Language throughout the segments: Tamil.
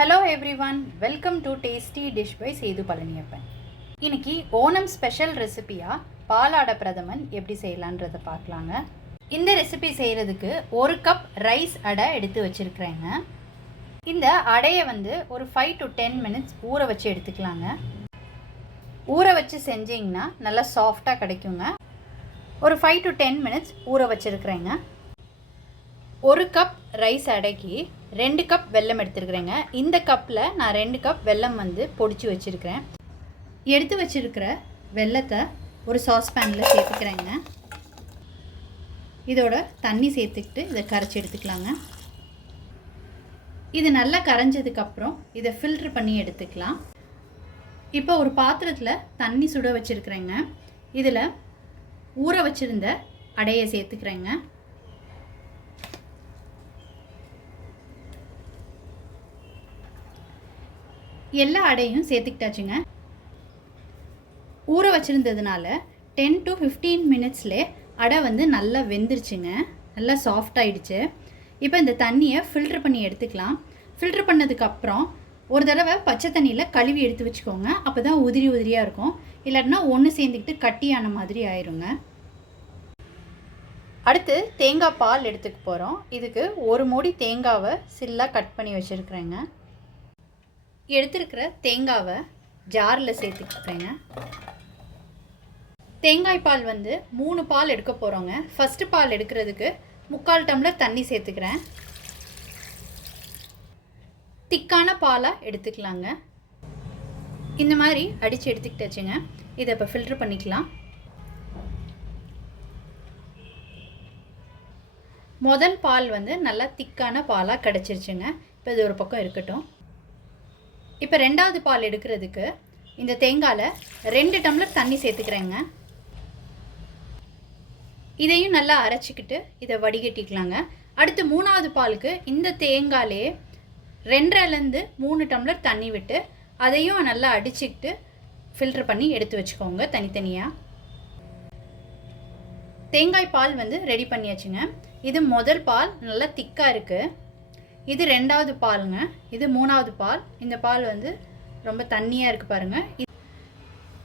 Hello everyone, welcome to tasty dish by Sethu Palaniappan. இன்னைக்கு ஓணம் ஸ்பெஷல் ரெசிபியாக பாலாடை பிரதமன் எப்படி செய்யலான்றதை பார்க்கலாங்க. இந்த ரெசிபி செய்கிறதுக்கு 1 கப் ரைஸ் அடை எடுத்து வச்சுருக்கிறேங்க. இந்த அடையை ஒரு 5 to 10 minutes ஊற வச்சு எடுத்துக்கலாங்க. ஊற வச்சு செஞ்சிங்கன்னா நல்லா சாஃப்டாக கிடைக்குங்க. ஒரு 5 to 10 minutes ஊற வச்சுருக்கிறேங்க. 1 கப் ரைஸ் அடைக்கு 2 கப் வெல்லம் எடுத்துருக்குறேங்க. இந்த கப்பில் நான் 2 கப் வெல்லம் பொடிச்சு வச்சுருக்கிறேன். எடுத்து வச்சுருக்கிற வெல்லத்தை ஒரு சாஸ்பேனில் சேர்த்துக்கிறேங்க. இதோட தண்ணி சேர்த்துக்கிட்டு இதை கரைச்சி எடுத்துக்கலாங்க. இது நல்லா கரைஞ்சதுக்கப்புறம் இதை ஃபில்ட்ரு பண்ணி எடுத்துக்கலாம். இப்போ ஒரு பாத்திரத்தில் தண்ணி சுட வச்சுருக்கிறேங்க. இதில் ஊற வச்சுருந்த அடையை சேர்த்துக்கிறேங்க. எல்லா அடையும் சேர்த்துக்கிட்டாச்சுங்க. ஊற வச்சுருந்ததுனால 10 to 15 minutesலே அடை நல்லா வெந்துருச்சுங்க. நல்லா சாஃப்ட் ஆகிடுச்சு. இப்போ இந்த தண்ணியை ஃபில்ட்ரு பண்ணி எடுத்துக்கலாம். ஃபில்ட்ரு பண்ணதுக்கப்புறம் ஒரு தடவை பச்சை தண்ணியில் கழுவி எடுத்து வச்சுக்கோங்க. அப்போ தான் உதிரி உதிரியாக இருக்கும். இல்லாட்டினா ஒன்று சேர்ந்துக்கிட்டு கட்டியான மாதிரி ஆயிருங்க. அடுத்து தேங்காய் பால் எடுத்துக்க போகிறோம். இதுக்கு 1 மூடி தேங்காவை சில்லாக கட் பண்ணி வச்சுருக்குறேங்க. எடுத்துருக்கிற தேங்காவை ஜாரில் சேர்த்துக்கிறேங்க. தேங்காய் பால் 3 பால் எடுக்க போகிறோங்க. ஃபஸ்ட்டு பால் எடுக்கிறதுக்கு 3/4 டம்ளர் தண்ணி சேர்த்துக்கிறேன். திக்கான பாலாக எடுத்துக்கலாங்க. இந்த மாதிரி அடித்து எடுத்துக்கிட்டாச்சுங்க. இதை இப்போ ஃபில்ட்ரு பண்ணிக்கலாம். முதல் பால் நல்லா திக்கான பாலாக கிடச்சிருச்சுங்க. இப்போ இது ஒரு பக்கம் இருக்கட்டும். இப்போ 2வது பால் எடுக்கிறதுக்கு இந்த தேங்காயில் 2 டம்ளர் தண்ணி சேர்த்துக்கிறேங்க. இதையும் நல்லா அரைச்சிக்கிட்டு இதை வடிகட்டிக்கலாங்க. அடுத்து 3வது பாலுக்கு இந்த தேங்காயிலே 2.5 to 3 டம்ளர் தண்ணி விட்டு அதையும் நல்லா அடிச்சுக்கிட்டு ஃபில்ட்ரு பண்ணி எடுத்து வச்சுக்கோங்க தனித்தனியாக. தேங்காய் பால் ரெடி பண்ணியாச்சுங்க. இது முதல் பால் நல்லா திக்காக இருக்குது. இது 2வது பாலுங்க. இது 3வது பால். இந்த பால் ரொம்ப தண்ணியாக இருக்குது பாருங்கள்.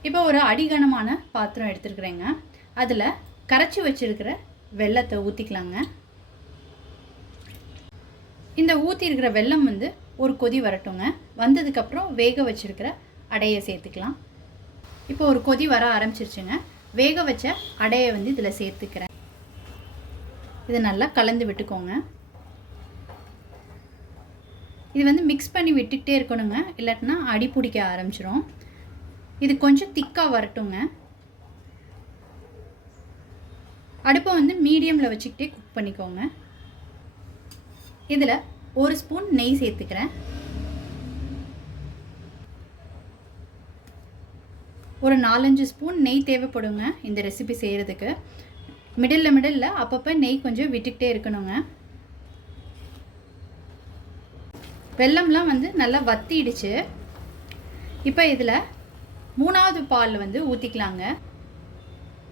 இப்போ ஒரு அடிகனமான பாத்திரம் எடுத்துருக்குறேங்க. அதில் கரைச்சி வச்சுருக்கிற வெல்லத்தை ஊற்றிக்கலாங்க. இந்த ஊற்றிருக்கிற வெல்லம் ஒரு கொதி வரட்டுங்க. வந்ததுக்கப்புறம் வேக வச்சுருக்கிற அடையை சேர்த்துக்கலாம். இப்போ ஒரு கொதி வர ஆரம்பிச்சிருச்சுங்க. வேக வச்ச அடையை இதில் சேர்த்துக்கிறேன். இதை நல்லா கலந்து விட்டுக்கோங்க. இது மிக்ஸ் பண்ணி விட்டுக்கிட்டே இருக்கணுங்க. இல்லாட்டினா அடி பிடிக்க ஆரம்பிச்சிடும். இது கொஞ்சம் திக்காக வரட்டுங்க. அடுப்பை மீடியமில் வச்சுக்கிட்டே குக் பண்ணிக்கோங்க. இதில் 1 ஸ்பூன் நெய் சேர்த்துக்கிறேன். ஒரு 4-5 ஸ்பூன் நெய் தேவைப்படுங்க இந்த ரெசிபி செய்கிறதுக்கு. மிடில் அப்பப்போ நெய் கொஞ்சம் விட்டுக்கிட்டே இருக்கணுங்க. வெல்லம்லாம் நல்லா வத்திடுச்சு. இப்போ இதில் 3வது பால் ஊற்றிக்கலாங்க.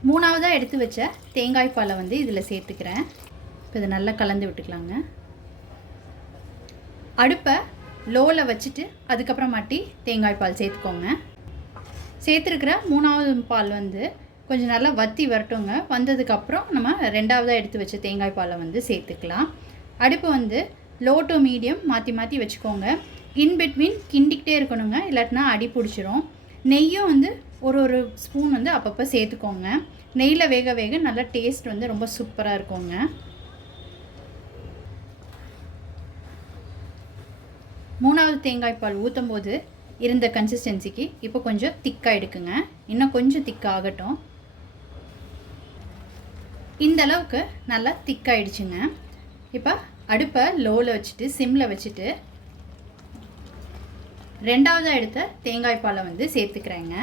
3வதாக எடுத்து வச்ச தேங்காய் பாலை இதில் சேர்த்துக்கிறேன். இப்போ இதை நல்லா கலந்து விட்டுக்கலாங்க. அடுப்பை லோவில் வச்சுட்டு அதுக்கப்புறமாட்டி தேங்காய் பால் சேர்த்துக்கோங்க. சேர்த்துருக்கிற 3வது பால் கொஞ்சம் நல்லா வத்தி வரட்டுங்க. வந்ததுக்கப்புறம் நம்ம 2வதாக எடுத்து வச்ச தேங்காய் பாலை சேர்த்துக்கலாம். அடுப்பு லோ டு மீடியம் மாற்றி மாற்றி வச்சுக்கோங்க. இன்பிட்வீன் கிண்டிக்கிட்டே இருக்கணுங்க. இல்லாட்டினா அடி பிடிச்சிரும். நெய்யும் ஒரு ஸ்பூன் அப்பப்போ சேர்த்துக்கோங்க. நெய்யில் வேக வேக நல்லா டேஸ்ட் ரொம்ப சூப்பராக இருக்குங்க. மூணாவது தேங்காய் பால் ஊற்றும் போது இருந்த கன்சிஸ்டன்சிக்கு இப்போ கொஞ்சம் திக்காக எடுக்குங்க. இன்னும் கொஞ்சம் திக்காகட்டும். இந்த அளவுக்கு நல்லா திக்காயிடுச்சுங்க. இப்போ அடுப்பை லோவில் வச்சுட்டு சிம்மில் வச்சுட்டு 2வதாக எடுத்த தேங்காய் பாலை சேர்த்துக்கிறேங்க.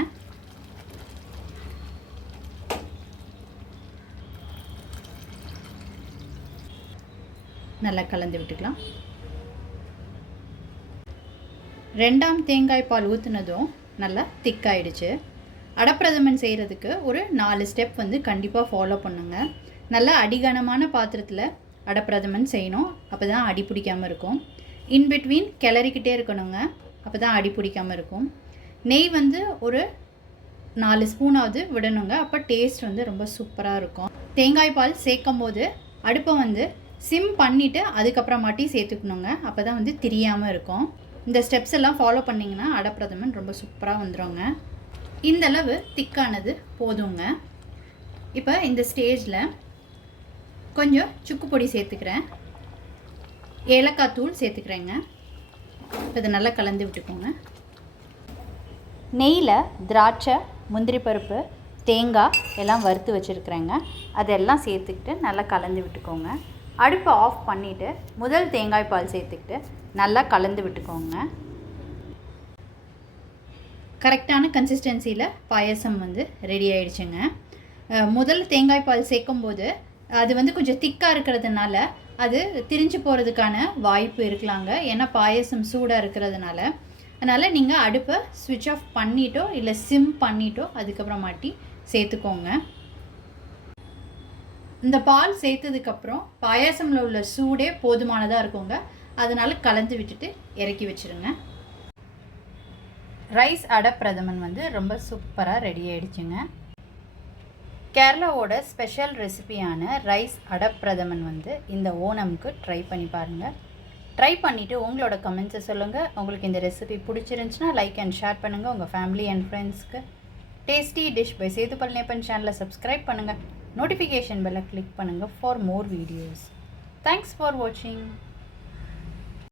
நல்லா கலந்து விட்டுக்கலாம். 2ஆம் தேங்காய் பால் ஊற்றுனதும் நல்லா திக்காயிடுச்சு. அடப்பிரதமன் செய்கிறதுக்கு ஒரு 4 ஸ்டெப் கண்டிப்பாக ஃபாலோ பண்ணுங்க. நல்லா அடிகனமான பாத்திரத்தில் அடப்பிரதமன் செய்யணும். அப்போ தான் அடி பிடிக்காமல் இருக்கும். இன்பிட்வீன் கிளறிக்கிட்டே இருக்கணுங்க, அப்போ தான் அடி பிடிக்காமல் இருக்கும். நெய் வந்து ஒரு 4 ஸ்பூனாவது விடணுங்க, அப்போ டேஸ்ட் வந்து ரொம்ப சூப்பராக இருக்கும். தேங்காய் பால் சேர்க்கும் போது அடுப்பை வந்து சிம் பண்ணிவிட்டு அதுக்கப்புறமாட்டி சேர்த்துக்கணுங்க, அப்போ தான் வந்து திரியாமல் இருக்கும். இந்த ஸ்டெப்ஸ் எல்லாம் ஃபாலோ பண்ணிங்கன்னா அடப்பிரதமன் ரொம்ப சூப்பராக வந்துடுங்க. இந்தளவு திக்கானது போதுங்க. இப்போ இந்த ஸ்டேஜில் கொஞ்சம் சுக்கு பொடி சேர்த்துக்கிறேன், ஏலக்காய் தூள் சேர்த்துக்கிறேங்க. இதை நல்லா கலந்து விட்டுக்கோங்க. நெய்யில் திராட்சை, முந்திரி பருப்பு, தேங்காய் எல்லாம் வறுத்து வச்சுருக்குறேங்க, அதெல்லாம் சேர்த்துக்கிட்டு நல்லா கலந்து விட்டுக்கோங்க. அடுப்பை ஆஃப் பண்ணிவிட்டு முதல் தேங்காய் பால் சேர்த்துக்கிட்டு நல்லா கலந்து விட்டுக்கோங்க. கரெக்டான கன்சிஸ்டன்சியில் பாயசம் வந்து ரெடி ஆகிடுச்சுங்க. முதல் தேங்காய் பால் சேர்க்கும்போது அது வந்து கொஞ்சம் திக்காக இருக்கிறதுனால அது திரிஞ்சு போகிறதுக்கான வாய்ப்பு இருக்கலாங்க, ஏன்னா பாயசம் சூடாக இருக்கிறதுனால. அதனால் நீங்கள் அடுப்பை ஸ்விட்ச் ஆஃப் பண்ணிட்டோ இல்லை சிம் பண்ணிட்டோ அதுக்கப்புறமாட்டி சேர்த்துக்கோங்க. இந்த பால் சேர்த்ததுக்கப்புறம் பாயாசமில் உள்ள சூடே போதுமானதாக இருக்குங்க, அதனால் கலந்து விட்டுட்டு இறக்கி வச்சுருங்க. ரைஸ் அடப்பிரதமன் வந்து ரொம்ப சூப்பராக ரெடி ஆகிடுச்சுங்க. கேரளாவோட ஸ்பெஷல் ரெசிபியான ரைஸ் அடப்பிரதமன் வந்து இந்த ஓணம்க்கு ட்ரை பண்ணி பாருங்கள். ட்ரை பண்ணிவிட்டு உங்களோட கமெண்ட்ஸை சொல்லுங்கள். உங்களுக்கு இந்த ரெசிபி பிடிச்சிருந்துச்சுன்னா லைக் அண்ட் ஷேர் பண்ணுங்கள் உங்கள் ஃபேமிலி அண்ட் ஃப்ரெண்ட்ஸ்க்கு. Tasty dish by Sethu Palaniappan சேனலை சப்ஸ்கிரைப் பண்ணுங்கள், நோட்டிஃபிகேஷன் பெல்லை கிளிக் பண்ணுங்கள் for more videos. Thanks for வாட்சிங்.